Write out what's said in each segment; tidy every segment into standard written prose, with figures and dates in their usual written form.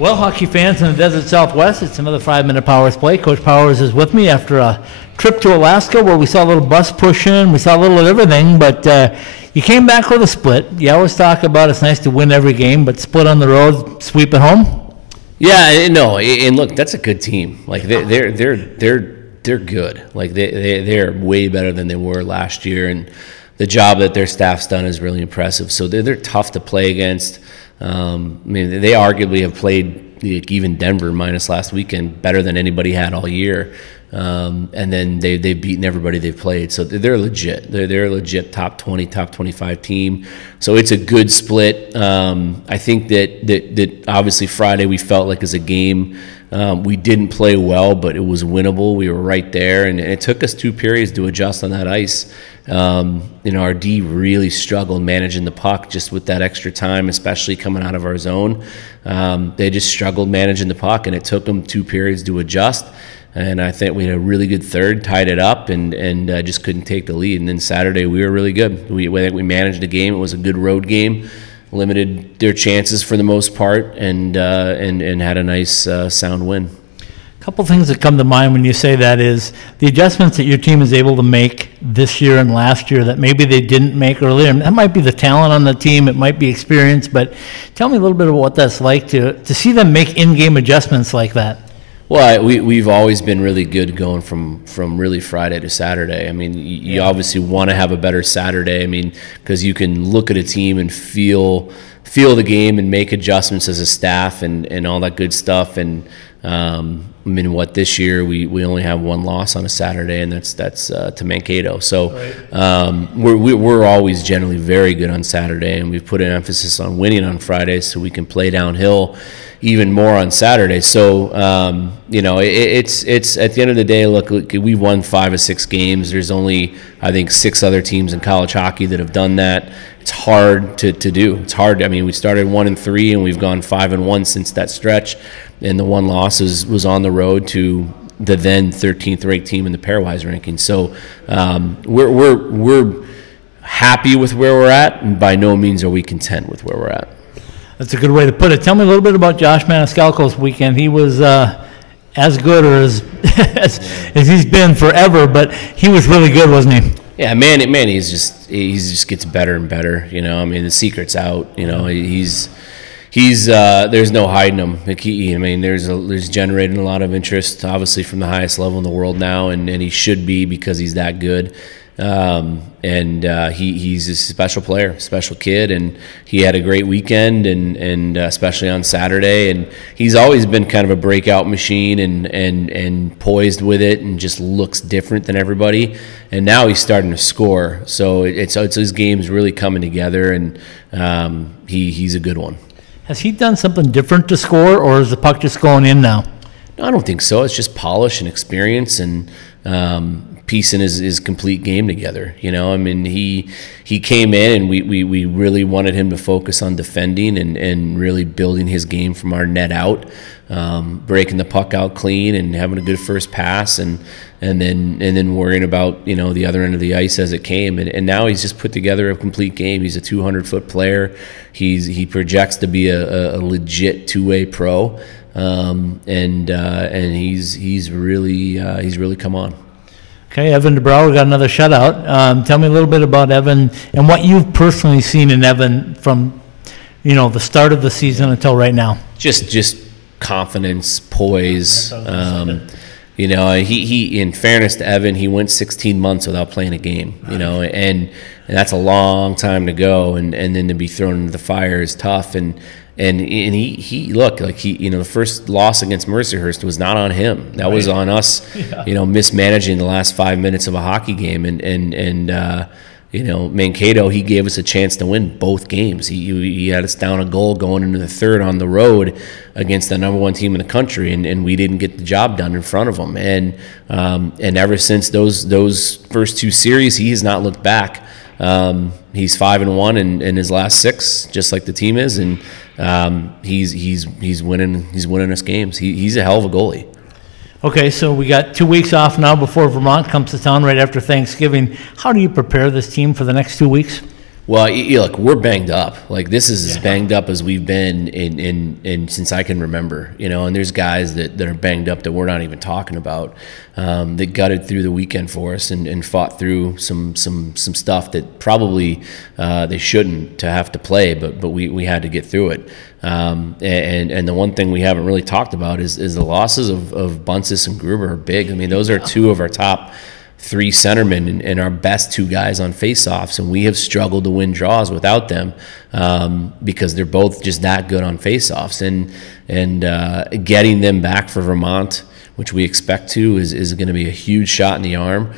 Well, hockey fans in the Desert Southwest, it's another 5-minute Powers play. Coach Powers is with me after a trip to Alaska where we saw a little bus push in, we saw a little of everything, but you came back with a split. You always talk about it's nice to win every game, but split on the road, sweep at home? Yeah, no, and look, that's a good team. Like they're good. Like they're way better than they were last year, and the job that their staff's done is really impressive. So they're tough to play against. I mean, they arguably have played even Denver minus last weekend better than anybody had all year. And then they've beaten everybody they've played. So they're legit. They're a legit top 20, top 25 team. So it's a good split. I think that obviously Friday we felt like as a game we didn't play well, but it was winnable. We were right there, and it took us 2 periods to adjust on that ice. Our D really struggled managing the puck just with that extra time, especially coming out of our zone. They just struggled managing the puck, and it took them 2 periods to adjust. And I think we had a really good third, tied it up, and just couldn't take the lead. And then Saturday we were really good. We managed the game. It was a good road game, limited their chances for the most part, and had a nice sound win. A couple things that come to mind when you say that is the adjustments that your team is able to make this year and last year that maybe they didn't make earlier. And that might be the talent on the team, it might be experience, but tell me a little bit about what that's like to see them make in-game adjustments like that. Well, we've always been really good going from really Friday to Saturday. I mean, you obviously want to have a better Saturday. I mean, because you can look at a team and feel the game and make adjustments as a staff and all that good stuff. And I mean, this year we only have 1 loss on a Saturday, and that's to Mankato. So we're always generally very good on Saturday, and we've put an emphasis on winning on Friday so we can play downhill even more on Saturday. So it's at the end of the day, look, we've won 5 or 6 games. There's only, I think, 6 other teams in college hockey that have done that. It's hard to do. It's hard. I mean, we started 1-3 and we've gone 5-1 since that stretch. And the 1 loss was on the road to the then 13th ranked team in the pairwise ranking. So we're happy with where we're at, and by no means are we content with where we're at. That's a good way to put it. Tell me a little bit about Josh Maniscalco's weekend. He was as good or as he's been forever, but he was really good, wasn't he? Yeah, man, he just gets better and better. I mean, the secret's out. He's there's no hiding him. Like there's generating a lot of interest, obviously from the highest level in the world now, and he should be because he's that good. He's a special player, special kid, and he had a great weekend, and especially on Saturday. And he's always been kind of a breakout machine and poised with it, and just looks different than everybody. And now he's starting to score, so it's his game's really coming together, and he's a good one. Has he done something different to score, or is the puck just going in now? No, I don't think so. It's just polish and experience and piecing his complete game together. I mean, he came in, and we really wanted him to focus on defending and really building his game from our net out, breaking the puck out clean and having a good first pass, and then worrying about the other end of the ice as it came. And now he's just put together a complete game. He's a 200-foot player. He projects to be a legit 2-way pro, and he's really come on. Okay, Evan DeBrouwer got another shutout. Tell me a little bit about Evan and what you've personally seen in Evan from the start of the season until right now. Just confidence, poise. He in fairness to Evan, he went 16 months without playing a game, and that's a long time to go, and then to be thrown into the fire is tough, and he looked like the first loss against Mercyhurst was not on him. That was on us, mismanaging the last 5 minutes of a hockey game, and Mankato, he gave us a chance to win both games. He had us down a goal going into the third on the road against the #1 team in the country, and we didn't get the job done in front of them. And ever since those first 2 series, he has not looked back. He's 5-1 in his last 6, just like the team is, and he's winning us games. He's a hell of a goalie. Okay, so we got 2 weeks off now before Vermont comes to town right after Thanksgiving. How do you prepare this team for the next 2 weeks? Well, look, we're banged up. Like, this is as banged up as we've been in since I can remember, and there's guys that are banged up that we're not even talking about, that gutted through the weekend for us and fought through some stuff that probably they shouldn't to have to play, but we had to get through it. And the one thing we haven't really talked about is the losses of Bunces and Gruber are big. I mean, those are two of our top 3 centermen and our best 2 guys on faceoffs, and we have struggled to win draws without them, because they're both just that good on faceoffs. And getting them back for Vermont, which we expect to, is going to be a huge shot in the arm.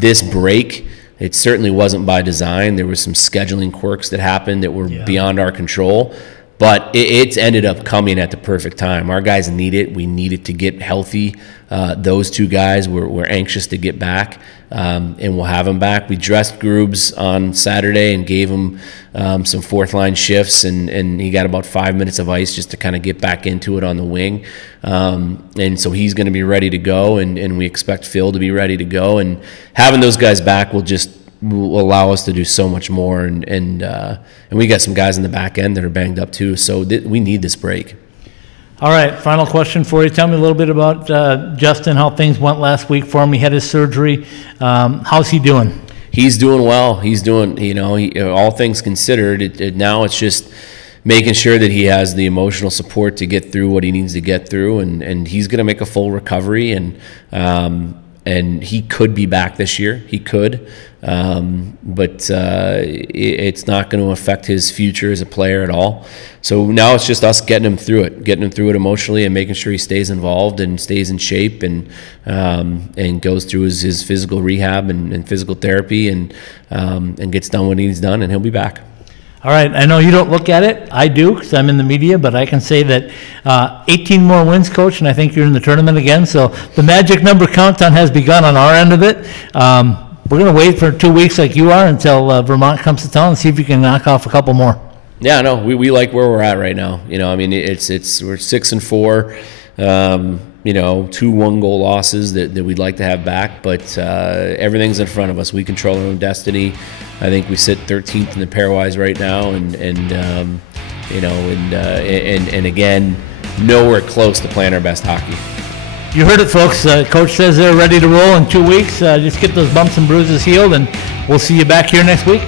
This break, it certainly wasn't by design. There were some scheduling quirks that happened that were beyond our control. But it's ended up coming at the perfect time. Our guys need it. We need it to get healthy. Those 2 guys, we're anxious to get back, and we'll have them back. We dressed Grubes on Saturday and gave him some fourth-line shifts, and he got about 5 minutes of ice just to kind of get back into it on the wing. And so he's going to be ready to go, and we expect Phil to be ready to go. And having those guys back will allow us to do so much more, and we got some guys in the back end that are banged up too, so we need this break. All right, final question for you. Tell me a little bit about Justin, how things went last week for him. He had his surgery. How's he doing? He's doing well. He's doing, all things considered, now it's just making sure that he has the emotional support to get through what he needs to get through, and he's going to make a full recovery, and he could be back this year. He could. But it's not going to affect his future as a player at all. So now it's just us getting him through it emotionally, and making sure he stays involved and stays in shape, and goes through his physical rehab and physical therapy, and gets done what he needs done, and he'll be back. All right, I know you don't look at it. I do, because I'm in the media, but I can say that 18 more wins, Coach, and I think you're in the tournament again. So the magic number countdown has begun on our end of it. We're going to wait for 2 weeks like you are until Vermont comes to town and see if you can knock off a couple more. Yeah, no, we like where we're at right now. I mean, we're 6-4. 2 one-goal losses that we'd like to have back, but everything's in front of us. We control our own destiny. I think we sit 13th in the pairwise right now, and again, nowhere close to playing our best hockey. You heard it, folks. Coach says they're ready to roll in 2 weeks. Just get those bumps and bruises healed, and we'll see you back here next week.